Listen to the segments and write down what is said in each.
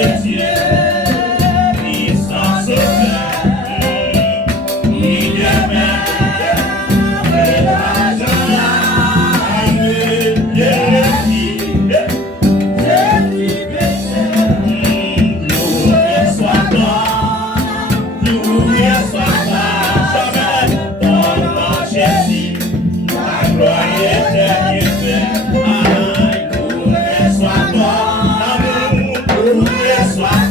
de Dieu, puissant sauveur, il demeure et la joie de vie. Jésus béni, loué soit ton, loué soit ta, jamais ton nom Jésus, la gloire éternelle. Loué soit ton amour, loué soit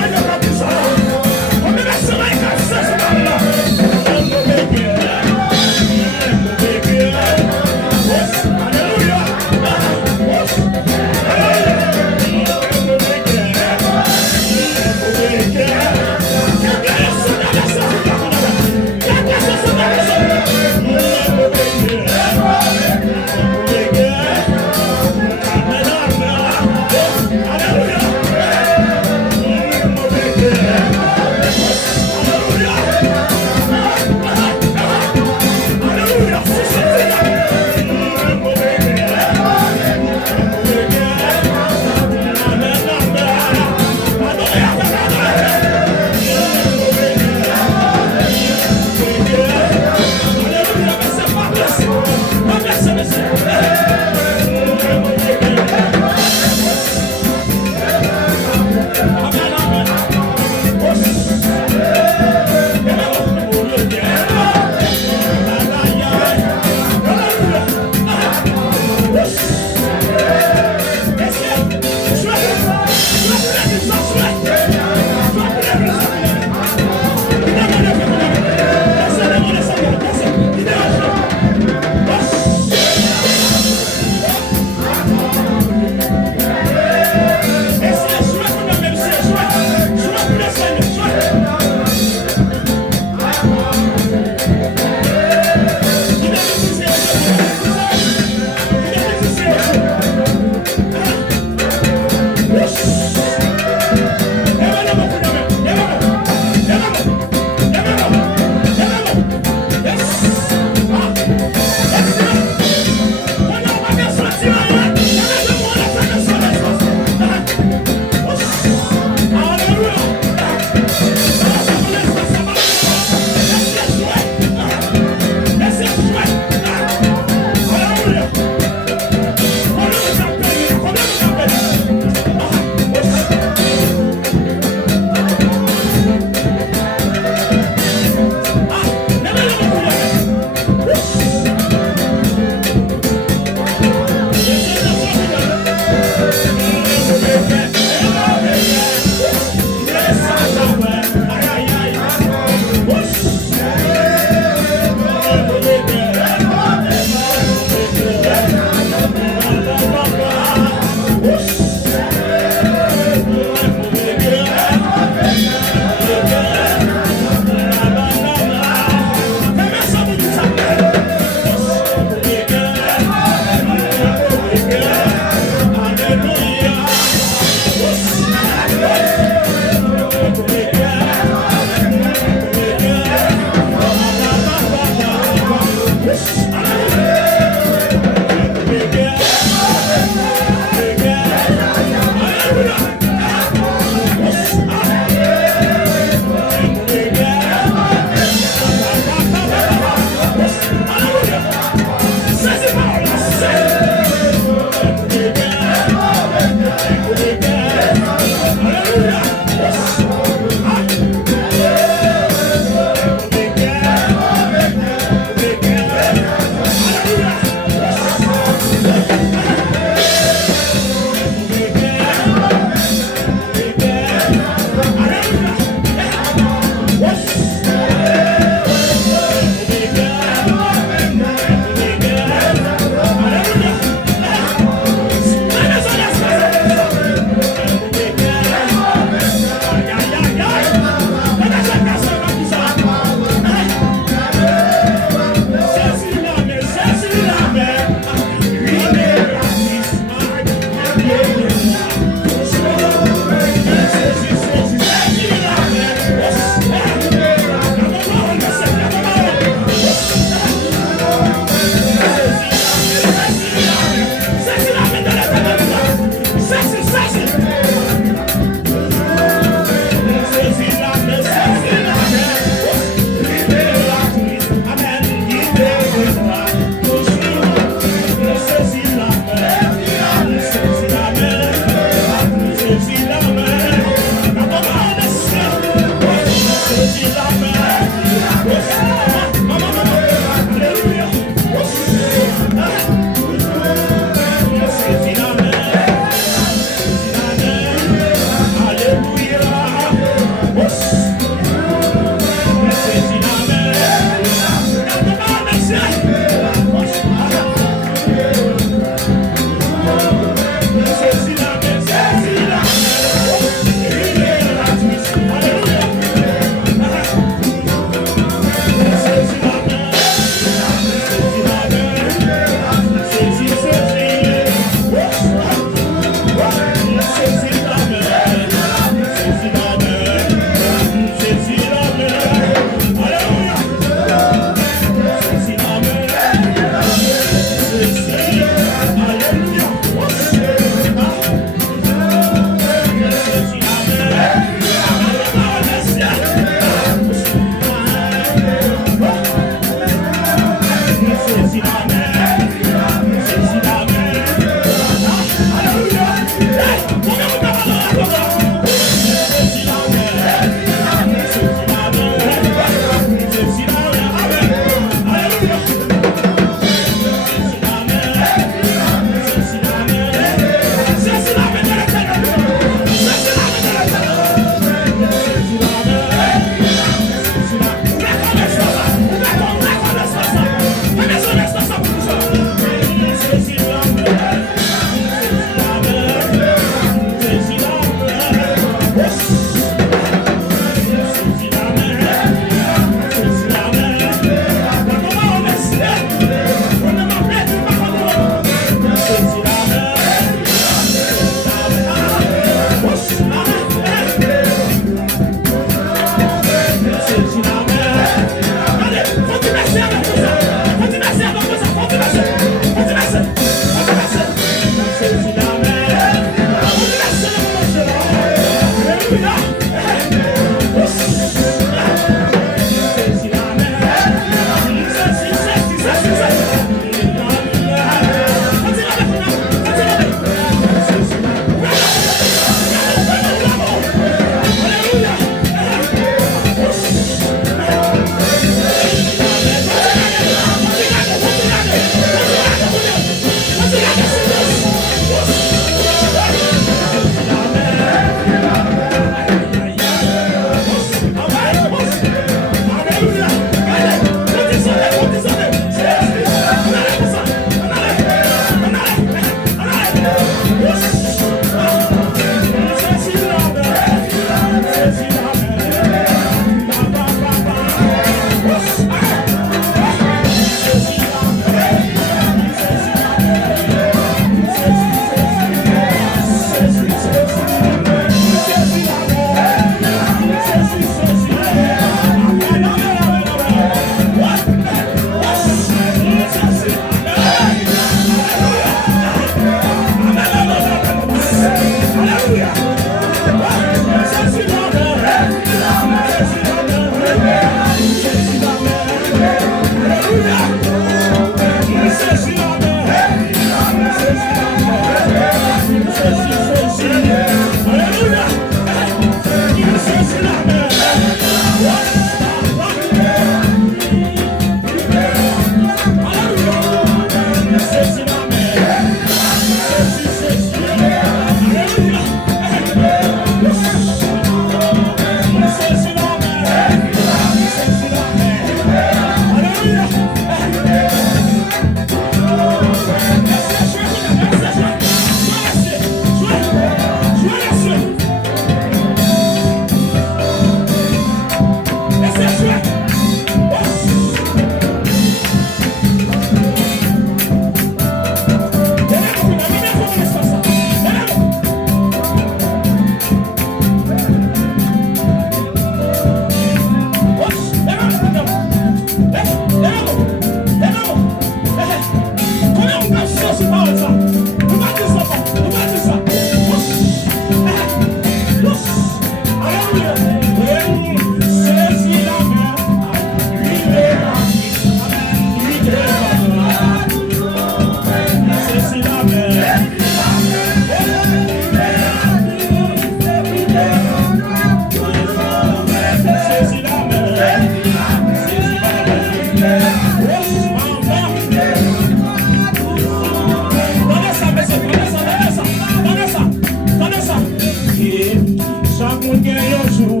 chaque monde qui a un jour,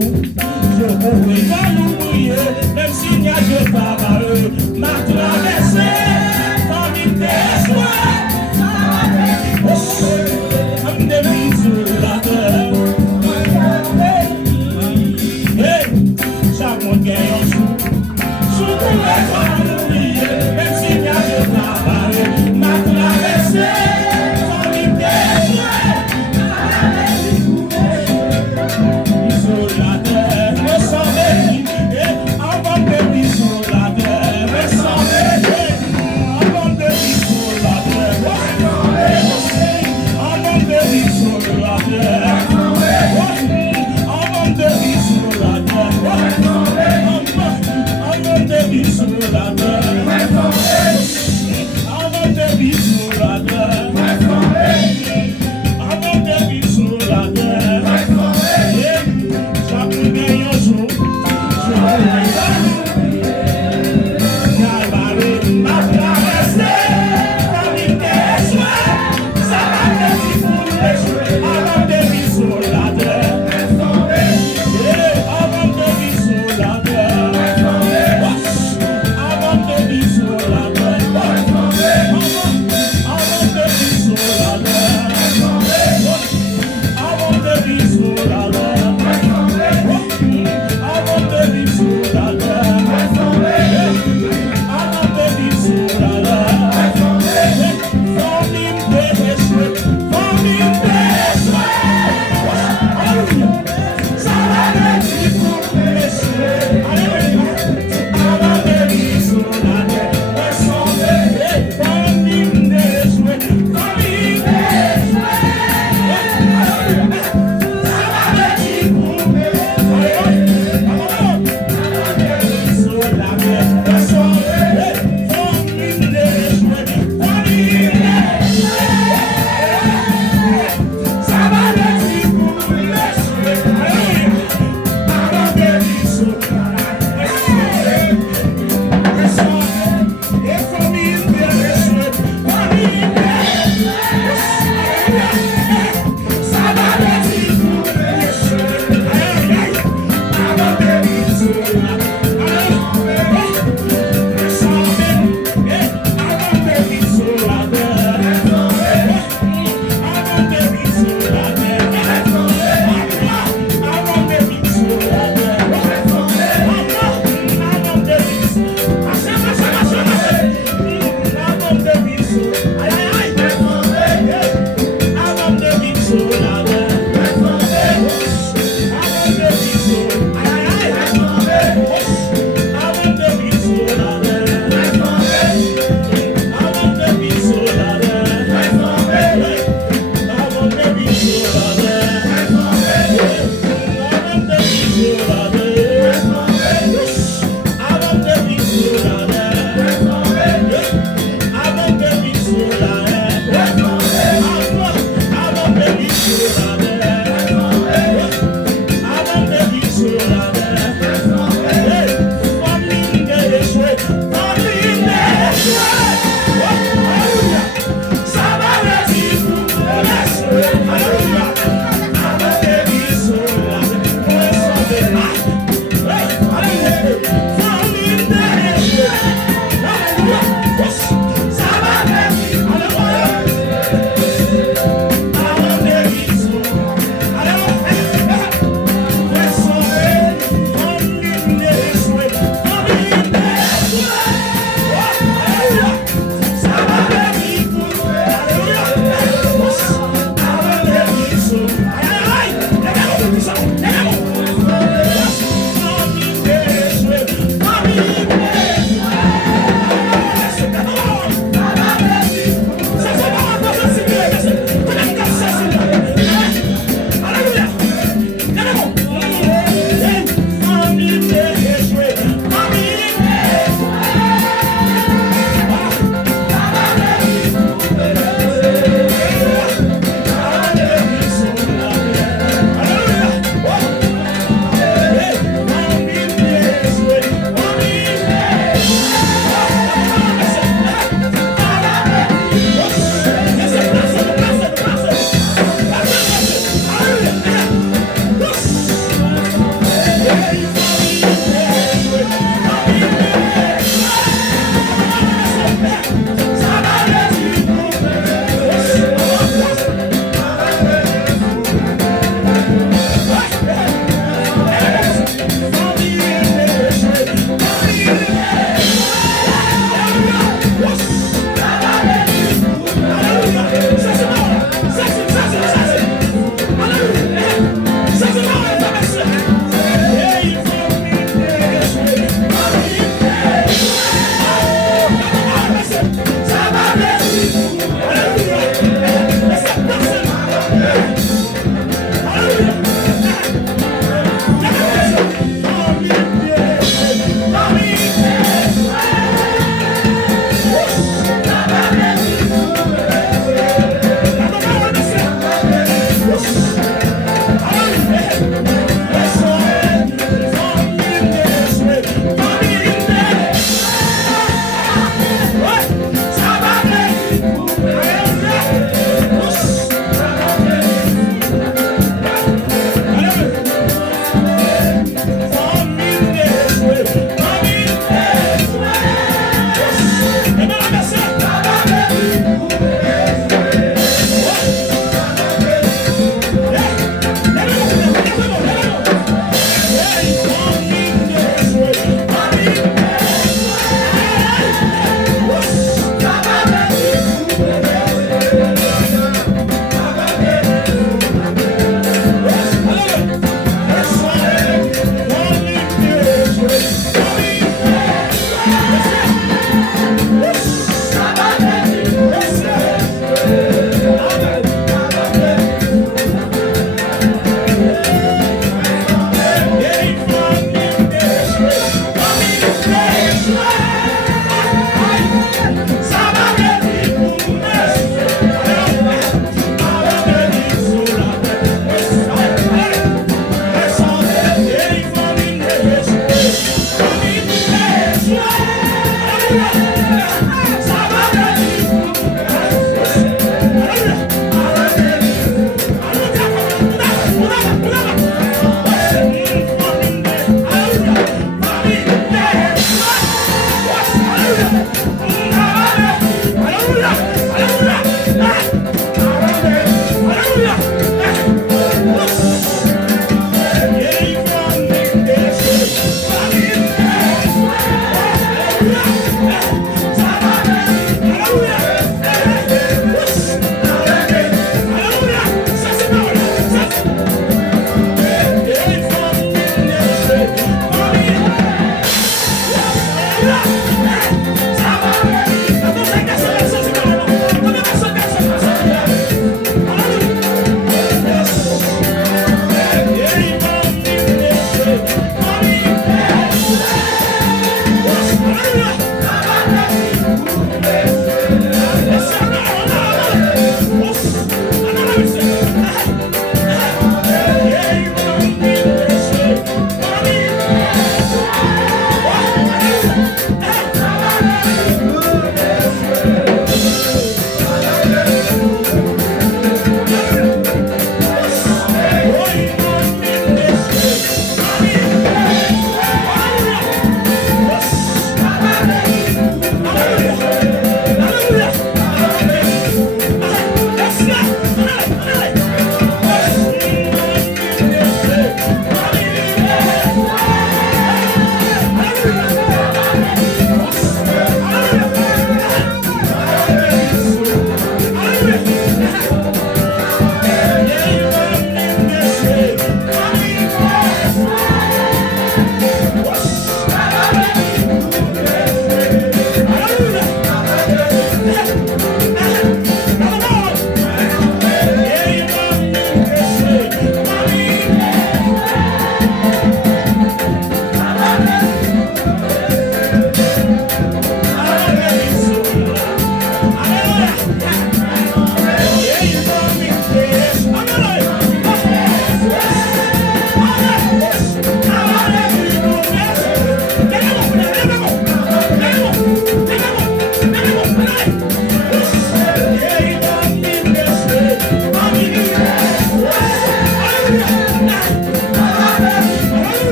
je pourrais pas l'oublier, même si n'y a je travaille, m'a traversé, parmi tes soins, comme des vies sur la terre. Chaque monde qui a un jour, je pourrais pas l'oublier, même si n'y a je travaille, m'a traversé, parmi tes soins. Sur la terre, me semble, et avant de vivre sur la terre.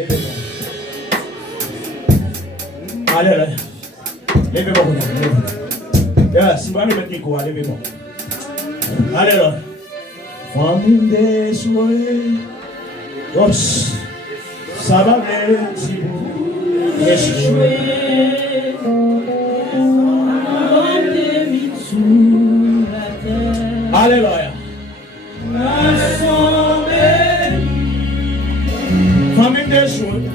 levez-moi. Allez, là. Levez-moi, levez-moi. Si vous allez mettre Nico, levez-moi. Allez, là. Famille des soirées. Oups. Ça va bien, si vous. Yes, Alléluia. Famille des choses.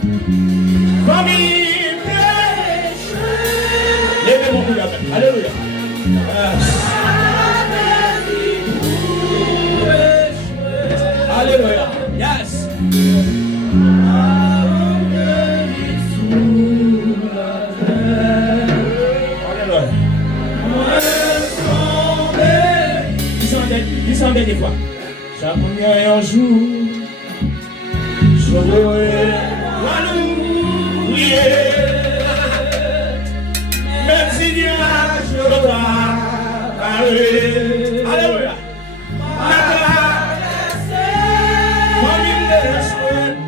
Famille des choses. Levez-moi pour la paix. Alléluia. Alléluia. Yes. Dis-en des fois. Chaque un jour, je vais l'allouer. Même si Dieu a je dois alléluia.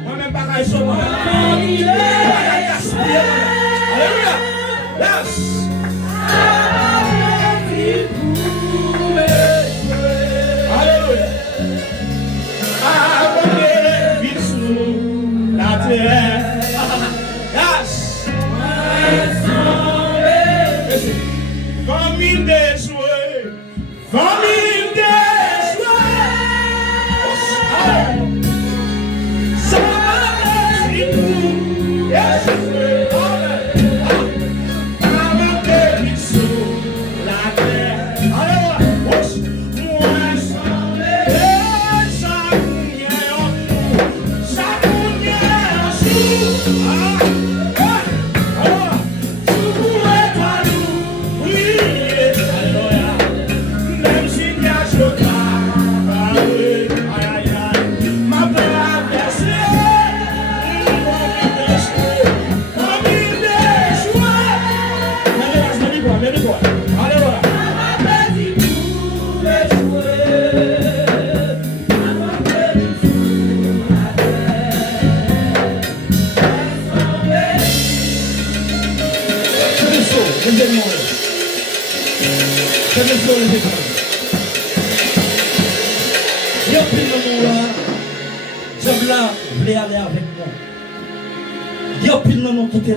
Moi-même pas qu'à être alléluia. Yes. Famille des jouets, famille des jouets. Ça c'est tout. Yes.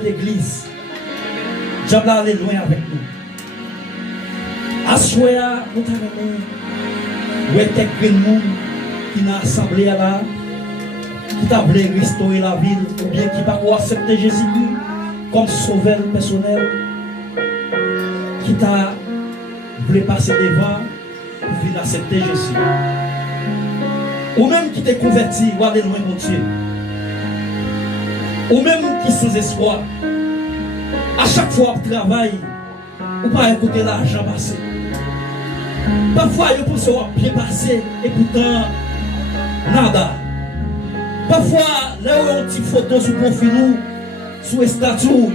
L'église, Diable aller loin avec nous. Assoya, nous t'avons où est-ce que nous qui n'a assemblé là, qui t'a voulu restaurer la ville, ou bien qui va accepter Jésus-Christ comme sauveur personnel, qui t'a voulu passer devant pour venir accepter Jésus. Ou même qui t'est converti, ou aller loin mon Dieu. Ou même qui sans espoir, à chaque fois qu'on travaille, ou pas écouter l'argent passer. Parfois, il peut se voir bien passer et pourtant, nada. Parfois, là où on a une petite photo sur le profil, sur le statut,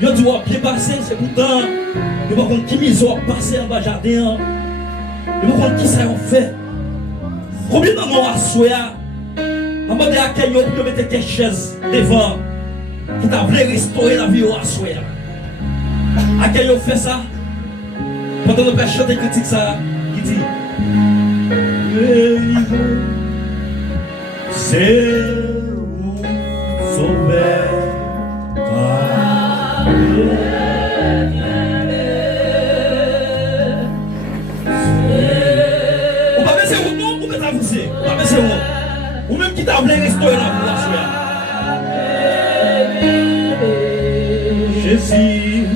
il dit bien passer, c'est pourtant, il ne va pas qui mise passer en bas jardin, il ne va pas qui ça fait. Combien de moments à soya? On va dire à quel moment vous mettez quelque chose devant qui t'a voulu restaurer la vie au assoya. À quel moment fait ça? Pendant le pêcheur des critiques ça, qui dit c'est vous sauver. On va baisser au nom pour mettre avancer. On va baisser au nom. Ou même qui t'a voulu restaurer la vie au assoya. Jésus,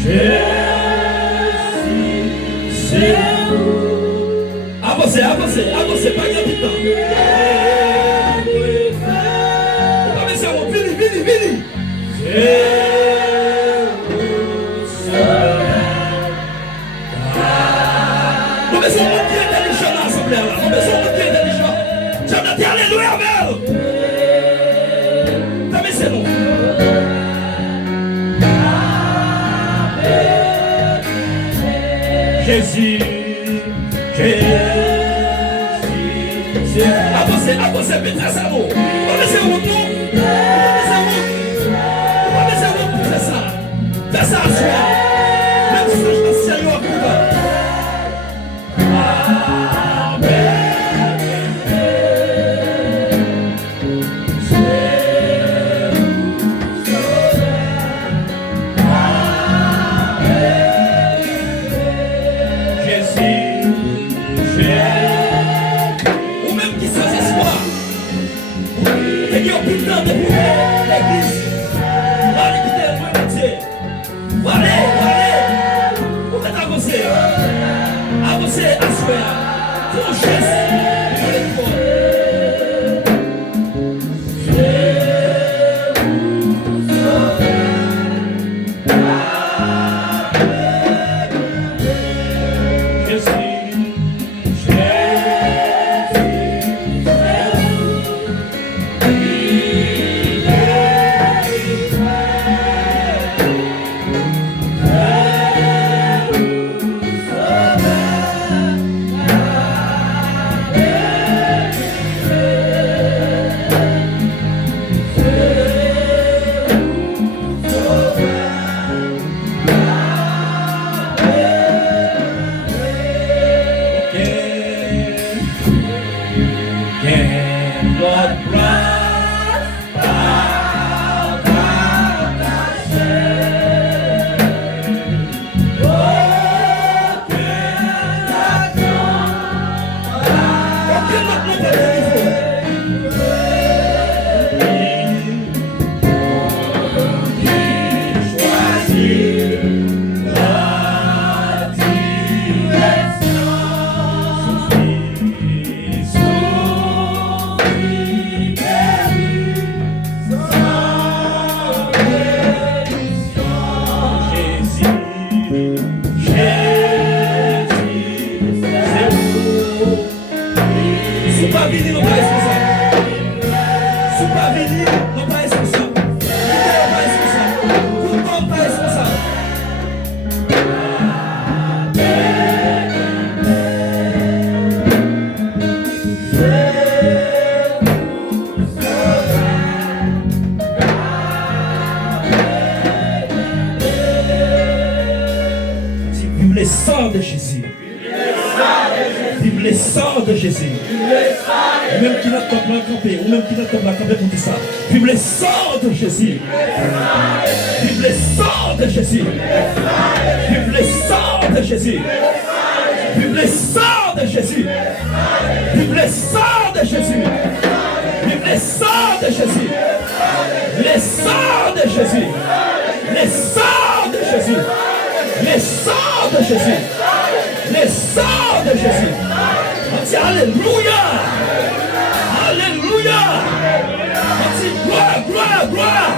c'est avancez, avancez, avancez, pas de temps. On va baisser au nom. Vini, vini, vini. Nous baissons au monde qui est intelligent dans l'assemblée. Nous baissons au monde qui est intelligent. J'aime dire alléluia, Mère. T'as baissé nous. Jésus, Jésus, avancez, avancez, mettez ça à vous. Avancez au monde. Fais ça à soi. Même si je suis sérieux à Cuba. Ou même qui sans espoir. Et qui ont plus de temps de l'église. Allez, quittez le point métier. Allez. Vous faites avancer. Avancer à soi. Pour geste. Le sang de Jésus. Vive le sang de Jésus. Ou même qui n'a pas campé, ou même qui n'a pas campé pour dire ça. Vive le sang de Jésus. Vive le sang de Jésus. Vive le sang de Jésus. Vive le sang de Jésus. Vive le sang de Jésus. Vive le sang de Jésus. Le sang de Jésus. Le sang de Jésus. Le sang de Jésus. Le sang de Jésus. On dit Alléluia. Alléluia. On dit gloire, gloire, gloire.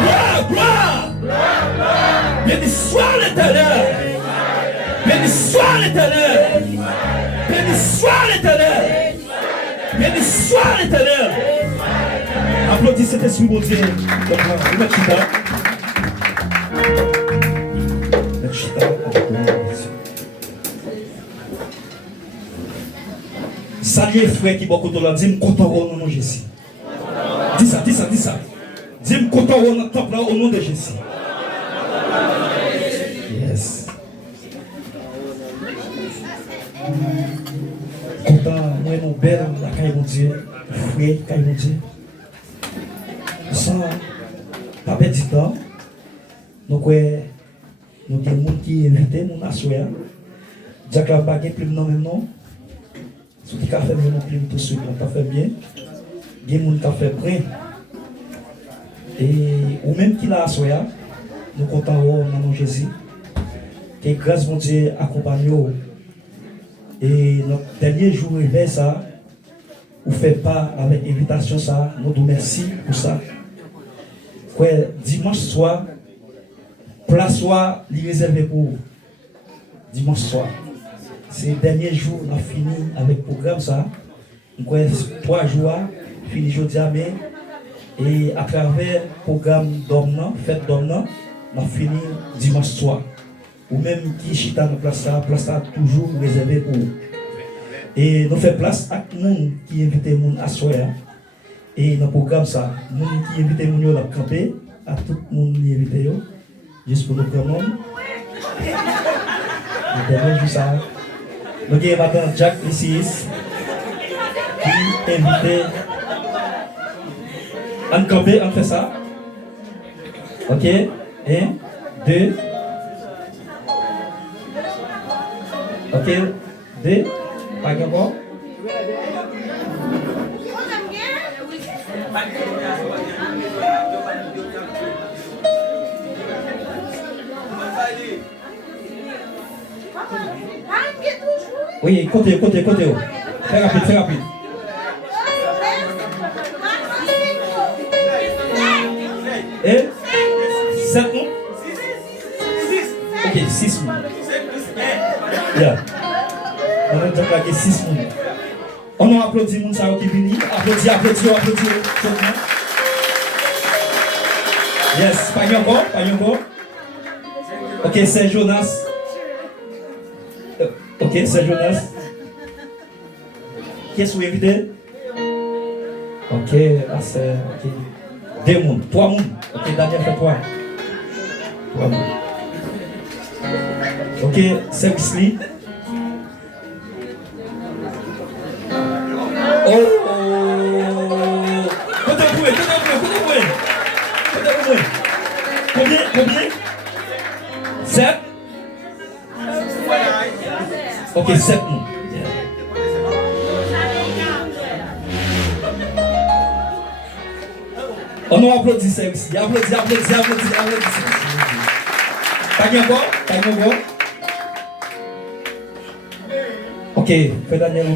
Gloire, gloire. Béni soit l'Éternel. Béni soit l'Éternel. Béni soit l'Éternel. Béni soit l'Éternel. Applaudissez cet esprit, mon Dieu. Salut frère qui beaucoup de là, dis-moi content au nom de Jésus. Dis ça. Dis-moi content au nom de Jésus. Yes. Content, moi mon belle, la caille mon Dieu, frère, caille mon Dieu. Sans pas perdre du temps. Donc nous avons des gens qui invitent, nous assoyons. Jack la baguette plus non même non. Ce qui a fait bien, nous tout de suite, on a fait bien. Il y a des gens qui ont fait prêt. Et ou même qui l'a assoyé, nous comptons au nom de Jésus. Que grâce mon Dieu accompagne nous. Et notre dernier jour, vers ça, vous ne faites pas avec invitation ça, nous vous remercions pour ça. Dimanche soir, place soit réservée pour dimanche soir. C'est le dernier jour, on a fini avec le programme ça. Nous avons 3 jours, fini jeudi à mai. Et à travers le programme d'Omna, fête d'Omna, on a fini dimanche soir. Ou même qui chita dans place ça toujours réservé pour vous. Et nous faisons place à tout le monde qui invite les gens à soir. Et dans le programme, ça, nous qui invitons à camper, à tout le monde qui invite, juste pour nous prendre. Le dernier jour, ça. Nous avons maintenant Jack ici, qui invite à camper, on fait ça. Ok? 1, 2. Ok? 2. Pas encore? Oui, côté. Très rapide. Et 7 mots? Ok, 6 mots. Yeah. On a déjà plaqué 6 mots. On a applaudi les gens qui viennent. Applaudis. Yes, pas encore. Ok, c'est Jonas. Ok, c'est Jonas. Qui est-ce que vous invitez? Ok, là c'est. Ok. 2 personnes, 3 personnes. Ok, Daniel fait 3. 3 personnes. Ok, c'est Wesley. Oh! Côté vous. Combien? 7? Ok, 7 personnes. On a applaudi ça aussi. Applaudis. Pas encore. Ok, fais Daniel,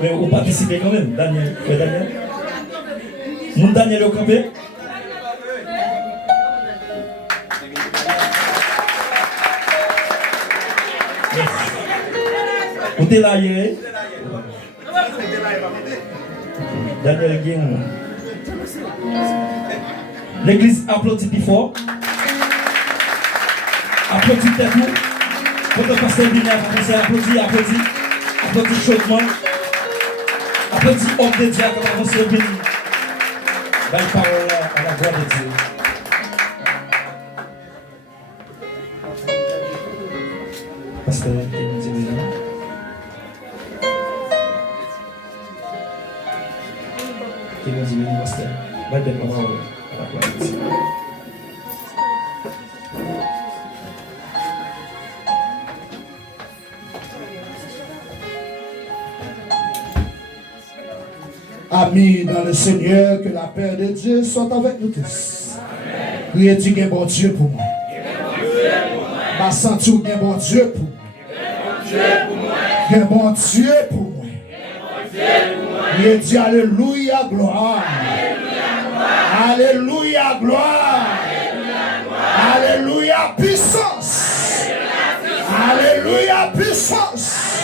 mais vous participez quand même. Daniel. Mon Daniel au campé. Vous êtes là hier. Daniel Guillaume. L'église applaudit plus fort. Applaudit peut-être nous. Quand le pasteur vient à commencer à applaudir. Applaudit chaudement. Applaudit homme de Dieu quand on commence à bénir. Belle parole à la gloire de Dieu. Pasteur, il nous dit pasteur. Belle parole à la gloire de Dieu. Amis dans le Seigneur, que la paix de Dieu soit avec nous tous. Priez Dieu qu'un bon Dieu pour moi. Ma santé qu'un bon Dieu pour moi. Qu'un bon Dieu pour moi. Priez Dieu, alléluia, gloire. Alléluia, gloire. Alléluia, puissance. Alléluia, puissance.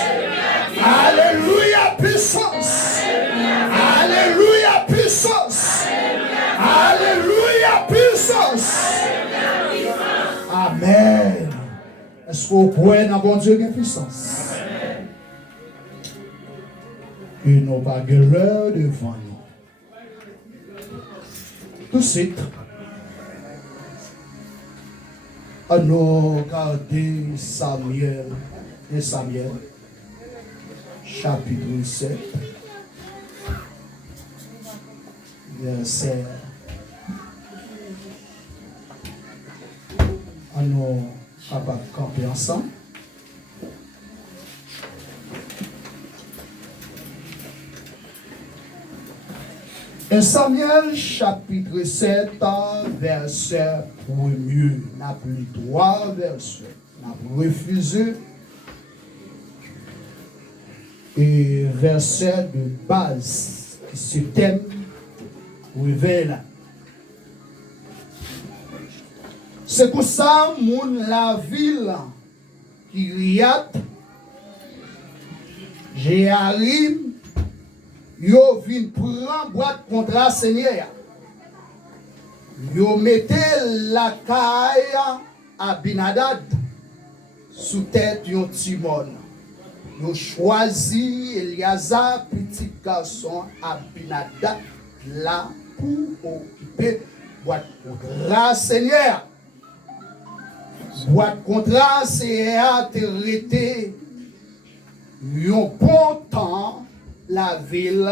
Alléluia, puissance. Alléluia, puissance. Alléluia, puissance. Amen. Est-ce que vous croyez dans bon Dieu qui a puissance? Et nous pas de l'heure devant nous. Tout de suite, à nous regarder Samuel, chapitre 7, verset. À nous capables de camper ensemble. Et Samuel, chapitre 7, verset 1er. N'a plus 3 versets. N'a plus refusé. Et verset de base qui se thème révèle. C'est pour ça que la ville qui riat, Jéharim, yo vin prendre boîte contre la Seigneur. Yo mette la caille à Binadad sous tête yon Timon. Yo choisi Eliazar, petit garçon à Binadad, là pour occuper boîte contrat Seigneur. Boîte contrat Seigneur te rete un bon temps la ville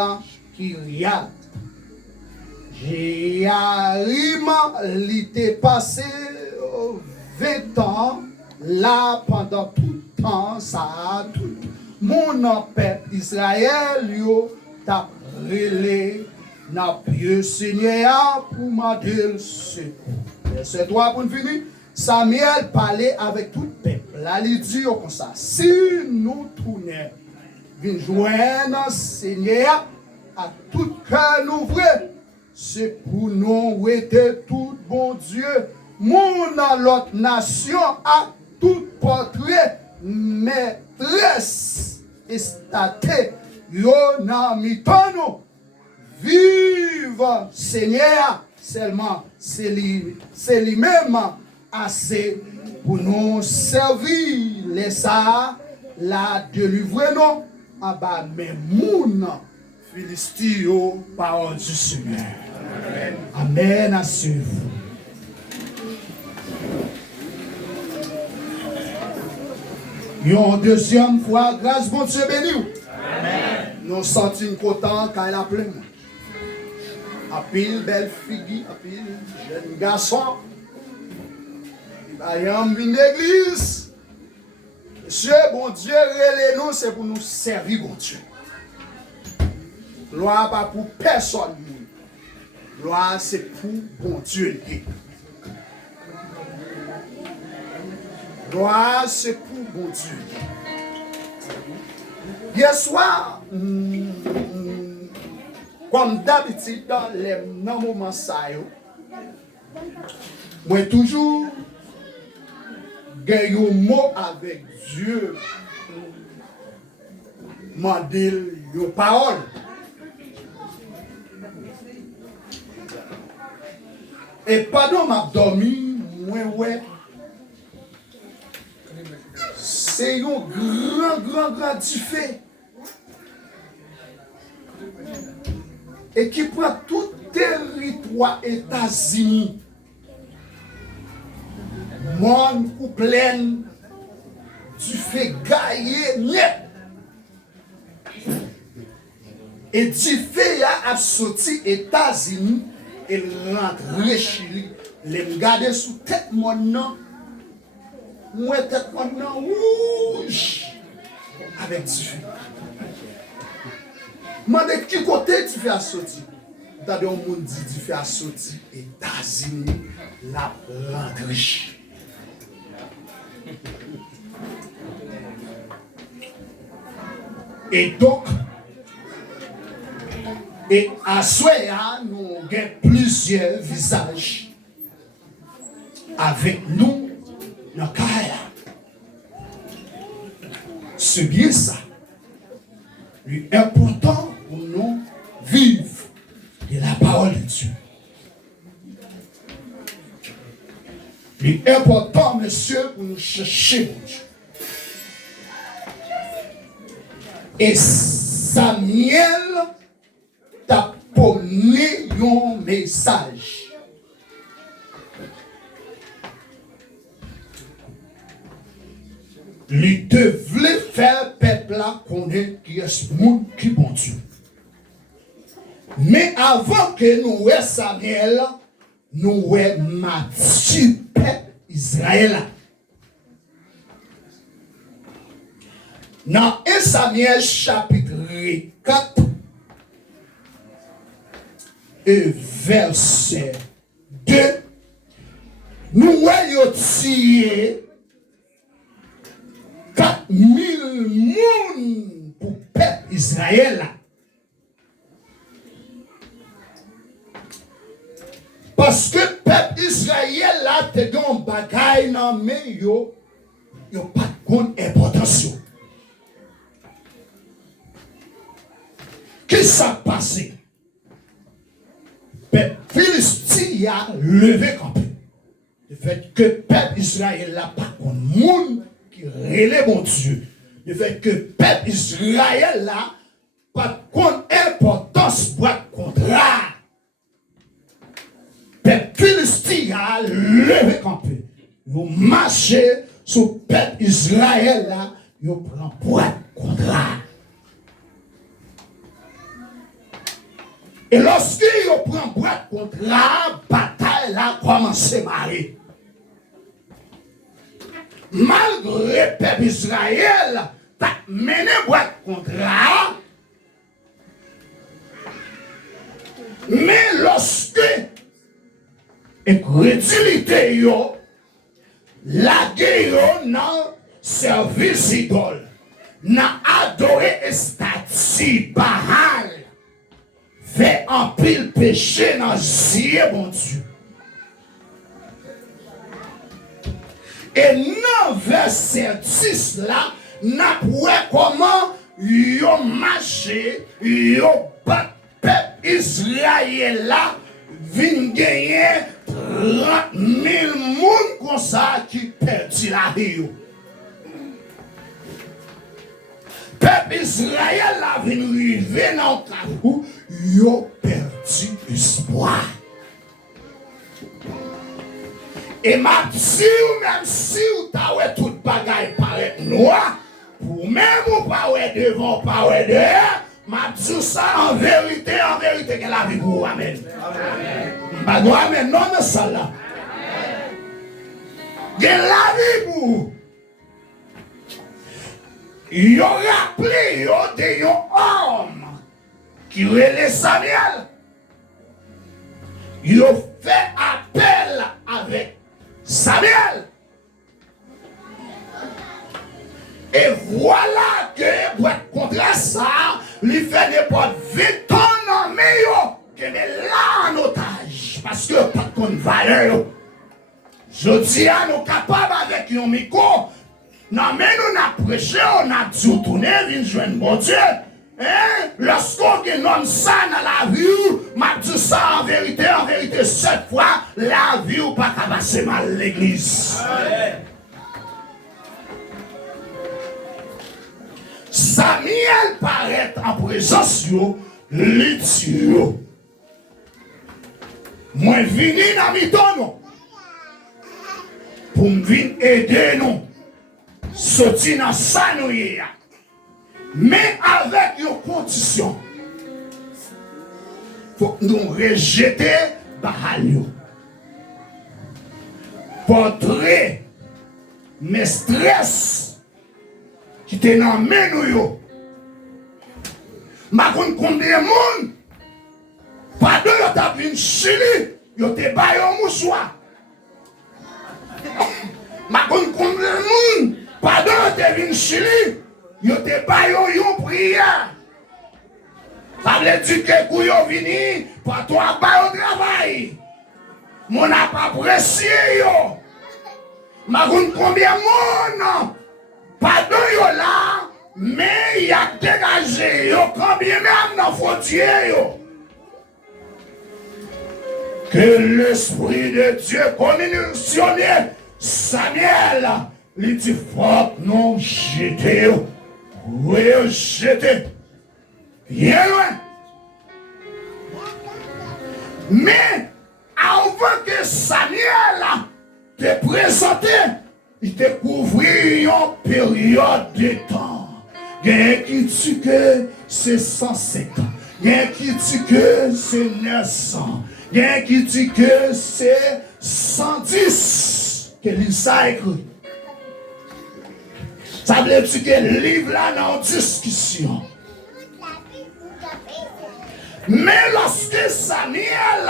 qui riade. J'ai l'été passé 20 ans là pendant tout le temps ça tout mon peuple Israël yo t'a relé n'a pieux Seigneur pour m'aider le secours. Verset 3 pour finir. Samuel parlait avec tout le peuple. Là, il dit comme ça, si nous tournons, nous joignons Seigneur à tout cœur ouvré, c'est pour nous aider tout bon Dieu. Mon l'autre nation a tout portrait, maîtresse et statée, yo n'a mis nous. Vive Seigneur, seulement c'est lui-même assez pour nous servir les ça la délivrer nous en bas mais moun Philistio parole du Seigneur. Amen. Amen à suivre. Une deuxième fois grâce bon Dieu béni. Amen. Nous sentons content quand il a plein. A pile belle fille, a pile jeune garçon. Ayam vin l'église. Monsieur, bon Dieu, relais-nous, c'est pour nous servir, bon Dieu. Gloire pas pour personne. Gloire, c'est pour bon Dieu. Gloire, c'est pour bon Dieu. Hier soir, comme d'habitude, dans les moments ça, moi toujours gagne un mot avec Dieu, m'a dit une parole. Et pendant m'a dormi, moi ouais, c'est un grand différent. Et qui prend tout territoire États-Unis. Monde ou plein, tu fais gagner net. Et tu fais à sorti États-Unis et rentrer Chili. Les garder sous tête mon nom. Moi tête mon nom rouge. Avec du feu. De qui côté tu fais à sortir? T'as des gens qui disent tu fais à sortir États-Unis, la rentrée. Et donc, et à Soya, nous avons plusieurs visages avec nous dans le cas. C'est bien ça. L'important pour nous vivre de la parole de Dieu. L'important, monsieur, pour nous chercher Dieu. Et Samuel t'a donné un message. Il devait faire peuple là connaître qui est ce monde qui est bon Dieu. Mais avant que nous voyons Samuel, nous voyons Matthieu, peuple Israël. Dans 1 Samuel chapitre 4 et verset 2, nous voyons tirer 4000 personnes pour le peuple Israël. Parce que le peuple Israël a te un bagaille dans le main, il n'y a pas de grande importance. Qu'est-ce qui s'est passé? Le peuple Philistin a levé campé. Le fait que le peuple Israël n'a pas de monde qui relève mon Dieu. Le fait que le peuple Israël n'a pas de importance pour le contrat Philistia levé campé. Ils marché sur le peuple Israël là, ils prennent boîte contrat. Et lorsqu'ils prennent boîte contrat, bataille là commence à marrer. Malgré le peuple Israël, t'as mené boîte contrat. Mais lorsque incrédulité yo, la guerre dans service idole, n'a adoré statue Baal, fait un pile péché dans zier bon Dieu. Et dans verset 10 là, n'a pas comment yo marché, yo bat peuple Israël là, vient gagner 30 000 moun comme ça qui perdit la vie. Peuple Israël là, vient arriver dans le cas où yo perdu espoir. Et ma si ou même si ou ta ouais toute bagaille paraît noir, pour même ou pas ouais devant, pas ouais derrière, ma dit ça en vérité, que la vie pour vous. Amen. Amen. Amen. Non, mais ça là. Que la vie pour vous. Yo rappelé yo de yon homme qui relait Samuel. Yo fait appel avec Samuel. Et voilà que pour être contre ça, il fait des portes vite en meilleur que met là en otage. Parce que pas de valeur. Je dis à nous capables avec un micro. Non mais nous n'a prêché, on a dit tourner, vient joindre mon Dieu. Hein? Lorsqu'on nomme ça dans la vie, m'a dit ça en vérité, cette fois, la vie ou pas qu'à passer mal l'église. Samuel paraît en présence yo, l'Éthiopie. Moi vini dans miton pour me venir aider nous. Sorti dans sa nouille. Mais avec une condition. Faut nous rejeter Baal. Portrait mes stress qui te dans nous. Ma kon combien de monde pas de yo t'a vinn Chili, yo te ba yo mouchoir. Ma kon combien de monde pas de yo te vinn Chili, yo te ba yo yon prière. Ça veut dire que kou yo vini pas toi ba yo travail. Mon n'a pas apprécié yo. Ma kon combien de monde pas de yo là. Mais il y a dégagé, yo, combien même dans frontier, yo. Que l'Esprit de Dieu commissionne Samuel, il dit faut non jeter, oui, jeter. Bien loin. Mais avant que Samuel te présente, il te couvrit une période de temps. Il y a qui dit que c'est 150. Il y a qui dit que c'est 900. Il y a qui dit que c'est 110 que l'Isa a écrit. Ça veut dire que le livre là dans une discussion. Mais lorsque Samuel,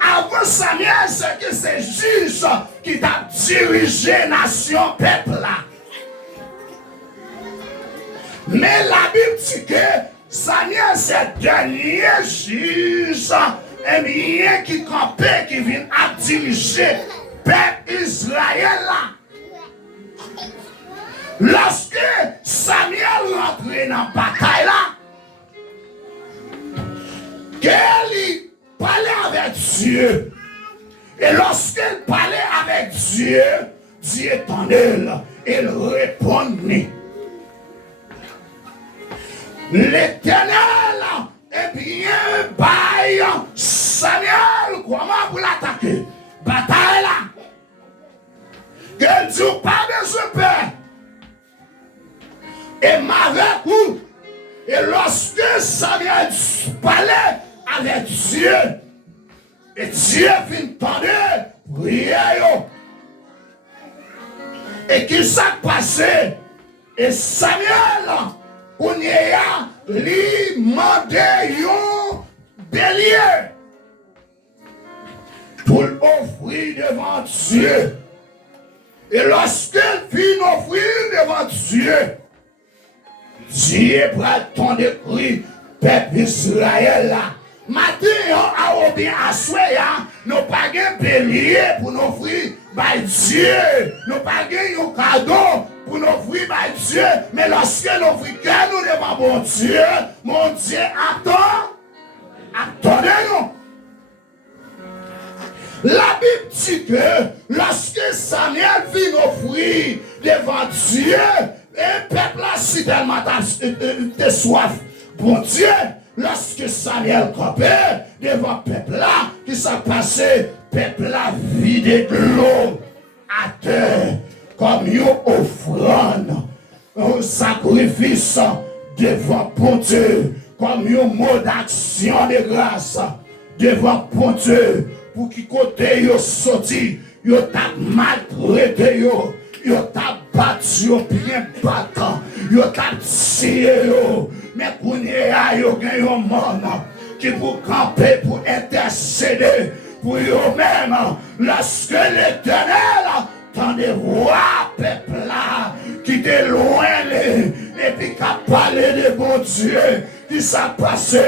avant Samuel, c'est que c'est juge qui t'a dirigé nation, peuple là. Mais la Bible dit que Samuel, c'est le dernier juge, et bien qui campait, qui vient à diriger le peuple Israël là. Lorsque Samuel rentrait dans la bataille là, qu'il parlait avec Dieu. Et lorsqu'il parlait avec Dieu, Dieu entendait, il répondait. L'Éternel, eh bien, baille Samuel, comment vous l'attaquer? dit, pas besoin de peur. Et m'avec vous. Et lorsque Samuel parlait avec Dieu, et Dieu vient tendre prière. Et qui s'est passé? Et Samuel, on y a lui demandé un bélier pour offrir devant Dieu. Et lorsqu'il vient offrir devant Dieu, Dieu prend ton écrit, peuple Israël là. Maintenant, à bien à nous pas de bélier pour nous offrir par Dieu. Nous pas de cadeau pour nous offrir par Dieu. Mais lorsque nous offrons nous devant mon Dieu attend. Attendez-nous. La Bible dit que lorsque Samuel vient offrir devant Dieu, et peuple là, si tellement de soif pour Dieu, lorsque Samuel campait devant le peuple là, qui s'est passé, peuple là vidé de l'eau à terre, comme une offrande, un sacrifice devant bon Dieu, comme un mot d'action de grâce devant bon Dieu, pour qui côté yo sorti, yo t'a maltraité yo t'a battu bien battant, yo t'a tiré yo, mais pour yo gagne un monde qui pour camper, pour intercéder pour eux-mêmes, lorsque l'Éternel tendait voir peuple là qui était loin et puis qui a parlé de bon Dieu, qui s'est passé,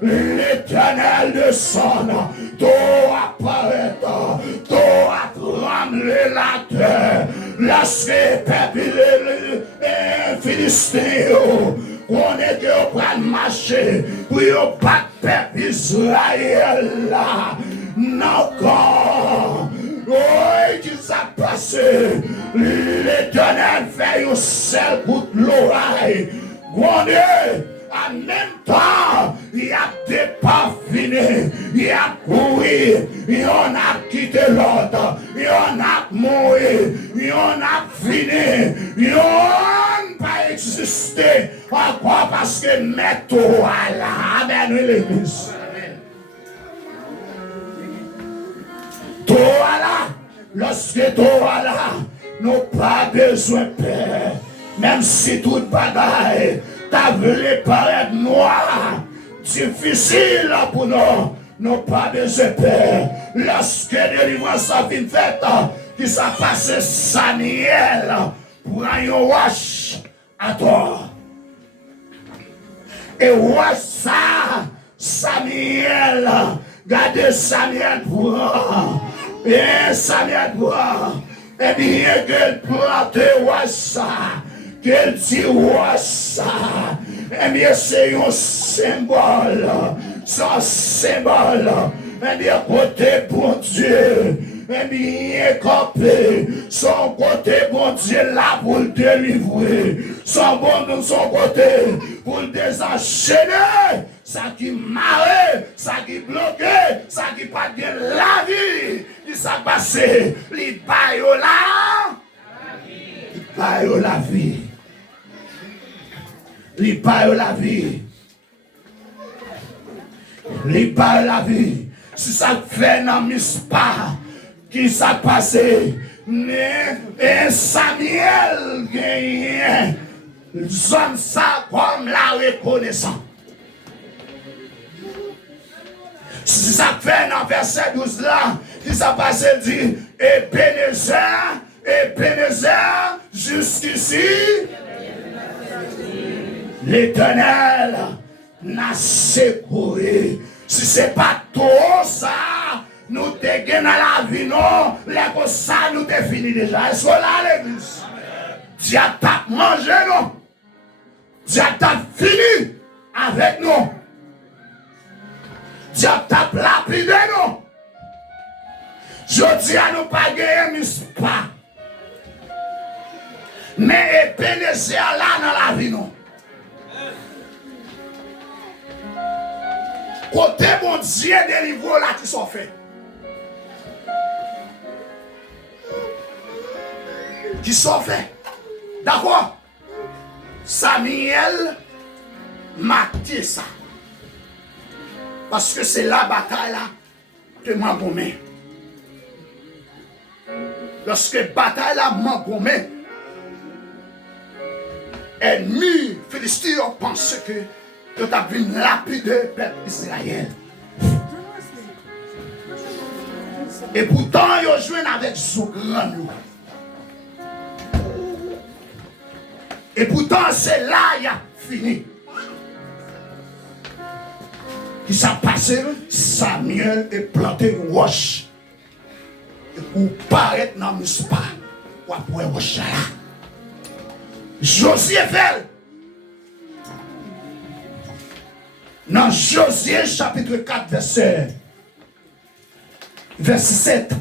l'Éternel descend, tout apparaît, tout a tremblé la terre, lorsque peuple les Philistins, on est que on va marcher pour battre peuple Israël là, non. Oui, qui s'est passé, l'Éternel fait un seul coup de l'oreille. En même temps, il y a des pas finis, il y a couru, il y en a quitté l'autre, il y en a mouru, il y en a fini, il y en a pas existé encore parce que mettons là, amen l'église. Toi là, lorsque toi là, nous pas besoin de paix, même si toute bagaille ta voulu paraître noir, difficile pour nous pas besoin de paix. Lorsque délivrance a été faite, qui s'est passé Samuel pour un wash à toi. Et wash ça, Samuel, gardez Samuel pour et Samuel pour et bien qu'elle plante wash ça. Qu'elle dit ouais ça, eh bien c'est un symbole, eh bien côté bon Dieu, eh bien campé, son côté bon Dieu là pour le délivrer, son côté pour le désenchaîner, ça qui marre, ça qui bloque, ça qui pas de la vie, qui s'est passé, les bails là, les bails la vie. Il parle la vie. Il parle la vie. Si ça fait dans Mispa, qui s'est passé, et Samuel gagne, zone ça comme la reconnaissance. Si ça fait dans verset 12 là, qui s'est passé, dit, Ebenezer, jusqu'ici, l'Éternel n'a secouru. Si ce n'est pas tout ça, nous te gagnons la vie, non. Les ça, nous te fini déjà. Est-ce que là, l'église? Dieu t'a mangé, non. Dieu t'a fini avec nous. Dieu t'a lapidé, non. Je dis à nous pas gagner, mais pas. Mais Ebenezer là dans la vie, non. Côté mon Dieu délivre là qui sont faits. qui sont faits. D'accord? Samuel m'a dit ça. Parce que c'est la bataille là que m'a gommé. Lorsque bataille là m'a gommé, ennemis philistins pensaient que tu as vu lapider le peuple Israël. Et pourtant, ils ont joué avec son grand. Et pourtant, c'est là qu'il a fini. Qui s'est passé, Samuel est planté une roche. Et pour paraître dans le spa, pour pouvoir roche là. Josué fait. Dans Josué chapitre 4, verset 7.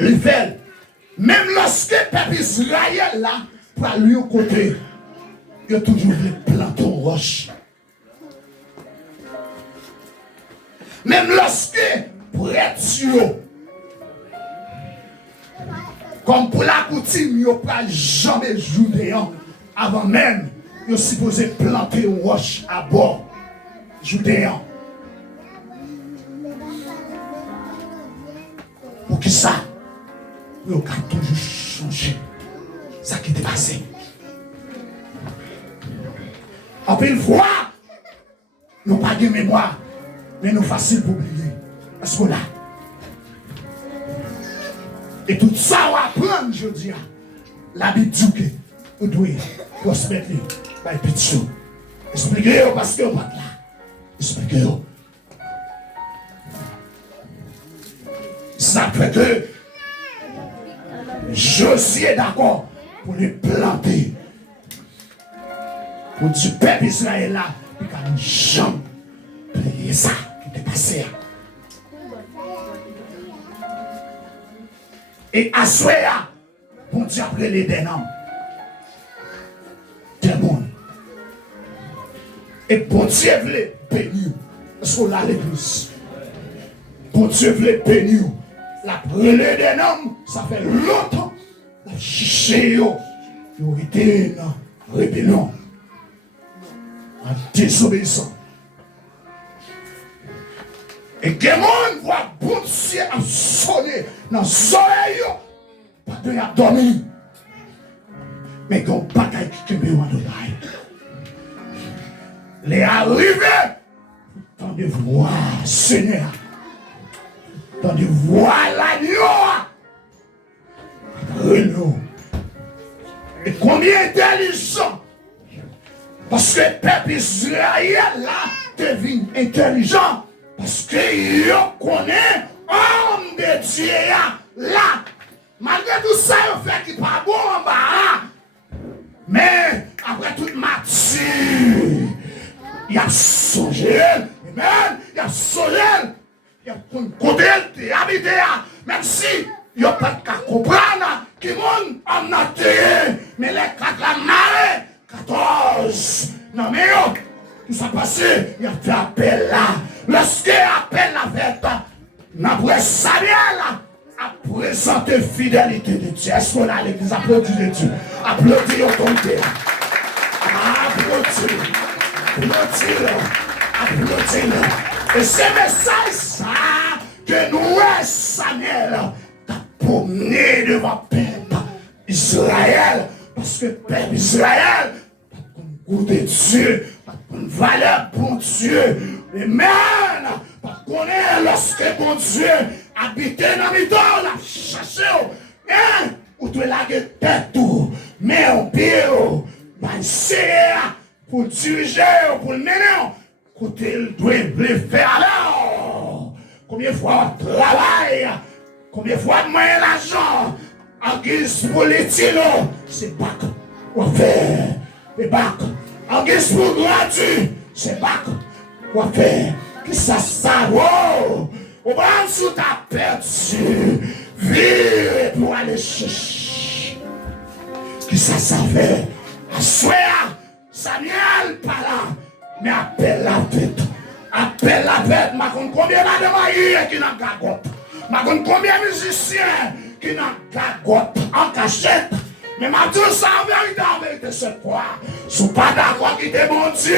Il fait. Même lorsque le peuple Israël là, pour lui au côté, il a toujours voulu planter une roche. Même lorsque pour être sûr, comme pour la coutume, il n'y a jamais joué avant même, il est supposé planter une roche à bord. Judéen. Pour qui ça? Il a toujours changé. Ça qui est passé. En une fois, nous n'avons pas de mémoire, mais nous facile pour oublier. Parce que là, et tout ça, on apprend, je dis, l'habitude que vous devez se mettre par les petits choses. Expliquez-vous parce que vous n'êtes pas là. Expliquez-vous. Ça fait que je suis d'accord pour les planter. Pour du peuple Israël là, puis quand nous jamais payer ça qui est passé. Et à ce moment-là, pour Dieu appeler les démons. Démons. Et pour Dieu voulait bénir. Parce qu'on a l'église. Pour Dieu voulait bénir. La brûlée des noms, ça fait longtemps. La chiché, ils ont été en rébellion. En désobéissant. Et que les gens voient bon Dieu à sonner dans le soleil. Pas de y dormir. Mais ils ont bataille qui est en oreille. Les arrivés. Tant de voir Seigneur. Tant de voir l'agneau. Renaud. Et combien intelligent. Parce que le peuple Israël là devient intelligent. Parce qu'il connaît homme de Dieu là. Malgré tout ça, il fait qu'il n'est pas bon en bas. Mais après toute mature, il a songé. Amen. Il a songé. Il a côté de habité. Même si il n'y a pas de comprendre qui monde en a tué. Mais les 4 la marée, 14. Non mais tout ça passé, il a fait appel là. Lorsqu'il appelle la fête, après Samuel a présenté fidélité de Dieu. Est-ce qu'on a l'église applaudit de Dieu? Applaudit l'autorité. Applaudis-le. Et c'est message ça que nous, Samuel, t'a promené devant le peuple Israël. Parce que le peuple Israël, pas de goût de Dieu, pas de valeur pour Dieu. Amen. Pas de connaître lorsque bon Dieu habitait dans les temps, on a cherché. Hein? Ou tu es là que tête tout, mais on pied, pour diriger, pour le mener. Côté il doit le faire alors. Combien de fois on travaille, combien de fois on moyen l'argent, en guise pour les tirs, c'est bac. On fait les bacs. En guise pour gratuit, c'est bac. On fait. Qui ça wow. On va sous ta perdu. Vire pour aller chercher. Qui ça fait? À souhait, Samuel pas là. Mais appelle la tête. Appelle la tête. Ma compte combien de maïs qui n'a pas compte. Ma compte combien de musiciens qui qui n'a cagote en cachette. Mais ma Dieu, ça en vérité cette fois. Si pas d'accord qui est mon Dieu,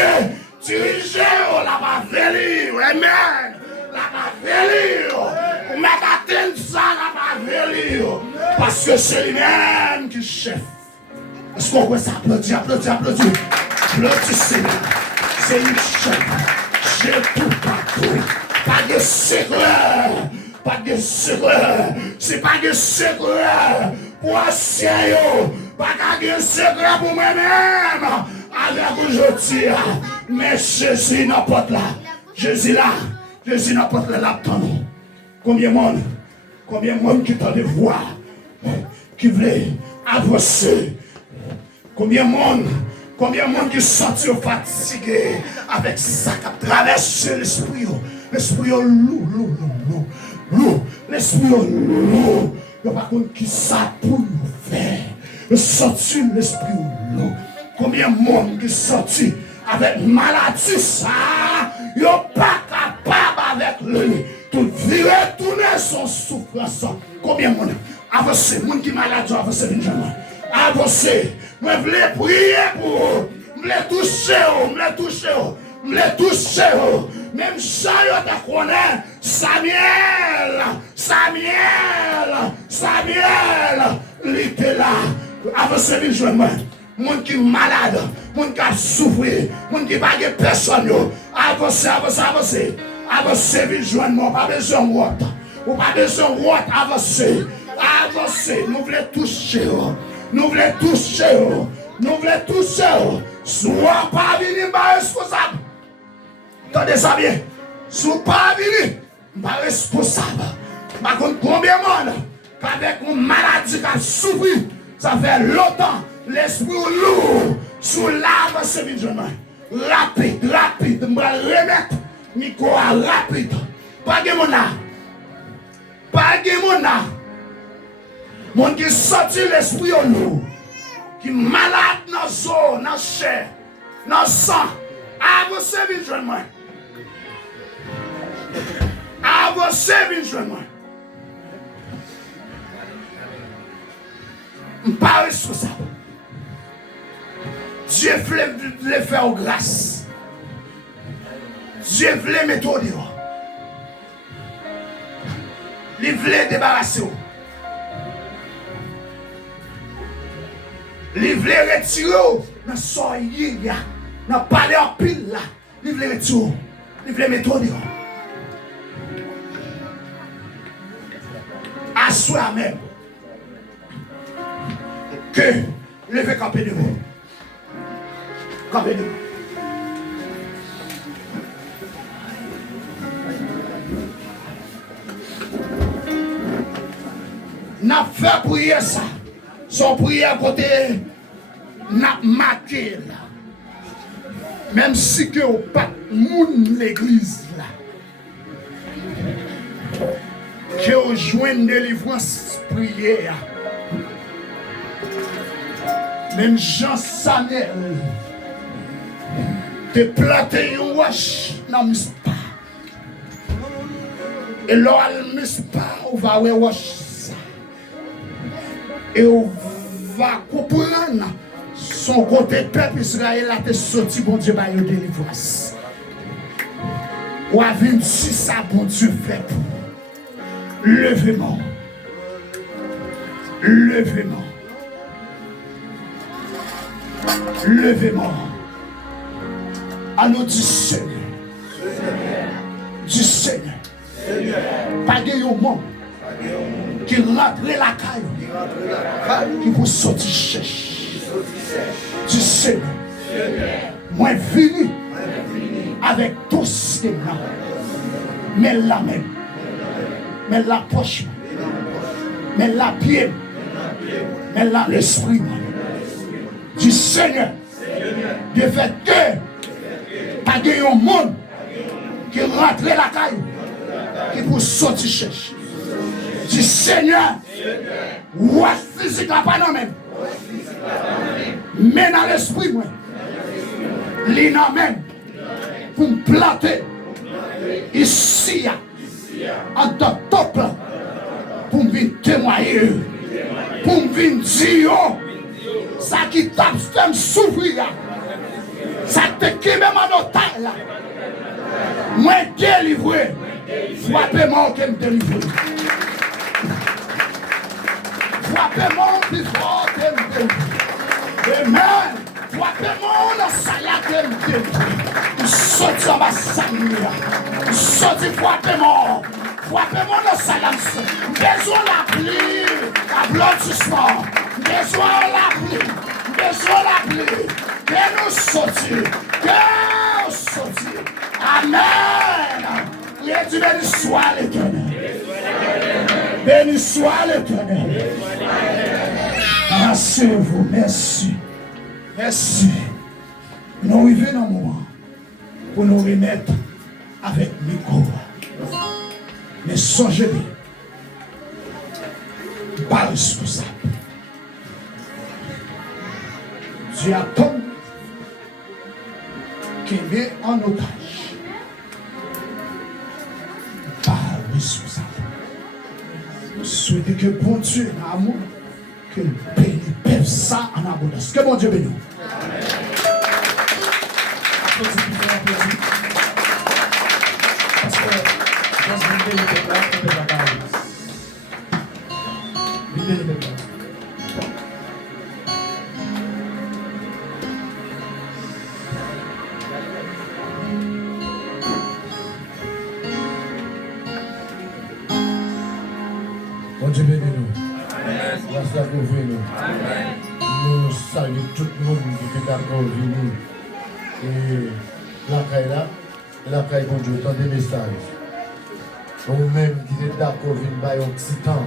dirigez la baveli, amen. La baveli, ou mettre à terre ça, la baveli. Parce que c'est lui-même qui est chef. Est-ce qu'on voit ça? Applaudis. Applaudissez. C'est lui chef. Chef tout partout. Pas de secret. Pas de secret. C'est pas de secret. Pour ancien, pas de secret pour moi-même. Avec aujourd'hui, mais Jésus n'a pas là. Jésus là. Jésus n'a pas là. Combien de monde qui t'a de voir, qui voulait avancer. Combien de monde qui sorti fatigué avec ça qui a traversé l'esprit. L'esprit lourd. L'esprit lourd. Il n'y a pas contre qui ça pour nous faire. Sortir l'esprit lourd. Combien de monde qui sorti avec maladie ça. Il n'y a pas capable avec lui. Tout virer, tourner son souffrance. Combien de monde avancez, monde qui malade, avancez, Benjamin. Avancez. Je voulais prier pour vous. Je voulais toucher. Même ça, je connais. Samuel. Il était là. Avancez, Benjamin. Monde qui est malade. Monde qui a souffert. Monde qui n'a pas de personne. Avancez. Avancez, Benjamin. Pas besoin de route. Ou pas besoin de route. Avancez. Nous voulons toucher. Nous voulons toucher. Soit pas venir, pas responsable. Attendez ça bien. Soit pas venir, pas responsable. Par contre, combien de monde avec une maladie qui a souffert, ça fait longtemps, l'esprit lourd, sous l'arbre, c'est Benjamin. Rapide. Je vais remettre micro rapide. Pas de monde là. Mon qui sorti l'esprit lourd, qui est malade dans le zoo, dans le chair, dans le sang. Avancez, Benjamin. Pas responsable. Dieu voulait faire grâce. Dieu voulait mettre au dehors. Il voulait débarrasser. Il voulait retirer dans le soleil, dans le palais en pile là. Il voulait retirer. Il voulait mettre au dehors. À soi-même. Que levez camper de vous. Camper de vous. N'a fait prier ça. Son prière côté n'a marqué là. Même si que au pas moun l'église là. Que au joint de délivrance prière. Même Jean Sanel te planté un wash dans le spa. Et là, le spa, on va voir wash ça. Et on va comprendre son côté peuple Israël a été sorti, bon Dieu, par la délivrance. Ou a vu si ça, bon Dieu, fait pour levez-moi. À nous du Seigneur. Pas de monde qui rentre la caille, qui vous sortir chercher. Du Seigneur. Moi venu avec tout ce qui est là. Mais la même. Mais la poche. Mais la pied. Mais là l'esprit. Du Seigneur. De fait que pas de monde qui rentre la caille, qui pour sortir chercher. Du Seigneur. Ou physique là pas non même. Mais dans l'esprit, moi, l'ina même, pour me planter ici, en tant que peuple, pour me témoigner prier pour me venir dire ça qui tape me souffrir. Ça te qui même en otage là. Moi délivré. Frappez-moi qui me délivre. Frappez-moi plus fort qui me délivre. Amen. Frappez-moi dans sa la qui me délivre. Sorti en ma samia. Sorti frappez-moi. Frappez-moi dans sa la. Besoin la pluie. La blotte ce soir. Besoin la pluie. Besoin la pluie. Que nous sortir. Que nous sortir. Amen. Il a dit béni soit l'Éternel. Béni soit l'Éternel. Merci vous, merci. Merci. Nous arrivons dans un moment pour nous remettre avec micro. Mais songez bien. Pas responsable. Dieu a tant qui met en otage. Pas responsable. Souhaitez que bon Dieu, en amour, que bénisse ça en abondance. Que bon Dieu bénisse. Parce que nós vivemos de graça pela paz. Vivemos de graça. Bon Dieu bénis nous. Grâce à nous. Nous saluons tout le monde qui est d'accord venu. Et la caille là, la caille bon Dieu, tant des messages. Nous-mêmes qui est d'accord venu par un petit temps.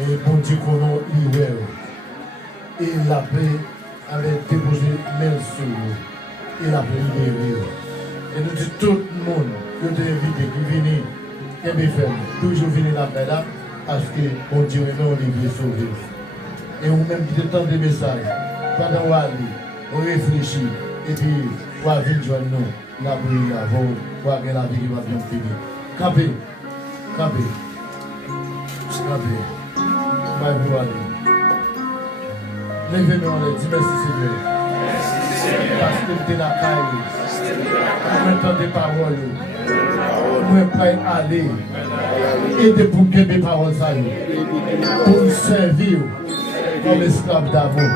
Et bon Dieu qu'on a livré. Et la paix avait déposé main sur nous. Et la paix libérée. Et nous disons tout le monde qui est invité, qui vient, qui est fait, toujours venir la paix là. Parce que bon Dieu est non livré sauvé. Et vous-même qui tant des messages, pendant qu'on aller, on réfléchit, et puis on va venir joindre nous, la prière, pour avoir la vie qui va bien finir. Campez, campez, campez. On va vous aller. Levez-nous en l'air, dis merci Seigneur. Parce que vous êtes la caille, vous entendez des paroles, vous pouvez aller. Aidez pour que mes paroles aillent, pour nous servir comme esclaves d'amour,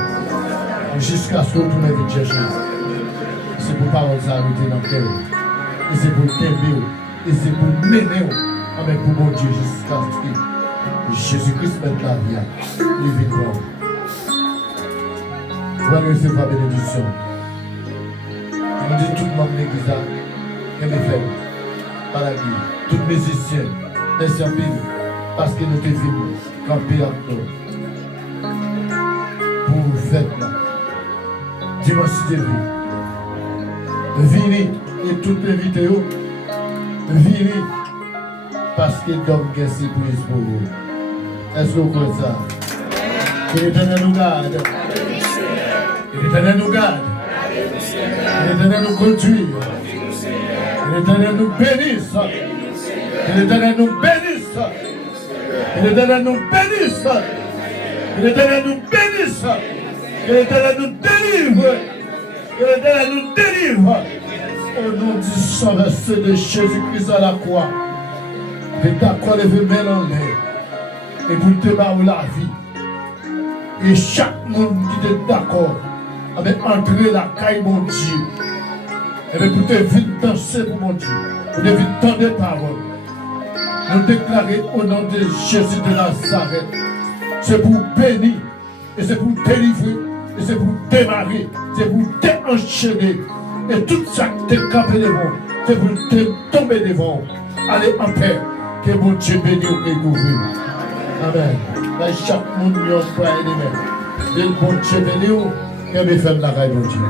jusqu'à ce que vous tournez vite chercher. C'est pour paroles arrêter dans le cœur, et c'est pour t'aimer, et c'est pour mener avec pour mon Dieu jusqu'à ce que Jésus-Christ mette la vie, les victoires. Vous allez recevoir la bénédiction. Nous disons tout le monde l'église, et mes frères, par la vie, tous les musiciens. Merci à vous, parce que nous devons venus camper encore pour vous faire là. Dimanche de vie. Venez et tout invité, venez parce que l'homme qui est surprise pour vous. Est-ce que vous croyez ça? Que l'Éternel nous garde. Que l'Éternel nous garde. Que l'Éternel nous conduise. Que l'Éternel nous bénisse. Que l'Éternel nous bénisse. Que l'Éternel nous bénisse. Que l'Éternel nous bénisse. Que l'Éternel nous délivre. Que l'Éternel nous délivre. Au nom du sang versé de Jésus-Christ à la croix. Et d'accord les mains en l'air. Et pour te barrer la vie. Et chaque monde qui est d'accord avec entrer la caille mon Dieu. Et pour te vite danser pour mon Dieu. Pour te vite tendre des paroles. Nous déclarer au nom de Jésus de Nazareth. C'est pour bénir, et c'est pour délivrer, et c'est pour démarrer, c'est pour déenchaîner. Et tout ça qui t'est campé devant, c'est pour te tomber devant. Allez en paix, que mon Dieu bénisse et couvre. Amen. Là, chaque monde lui emploie les mains. Et le bon Dieu bénisse, que mes femmes la raille, mon Dieu.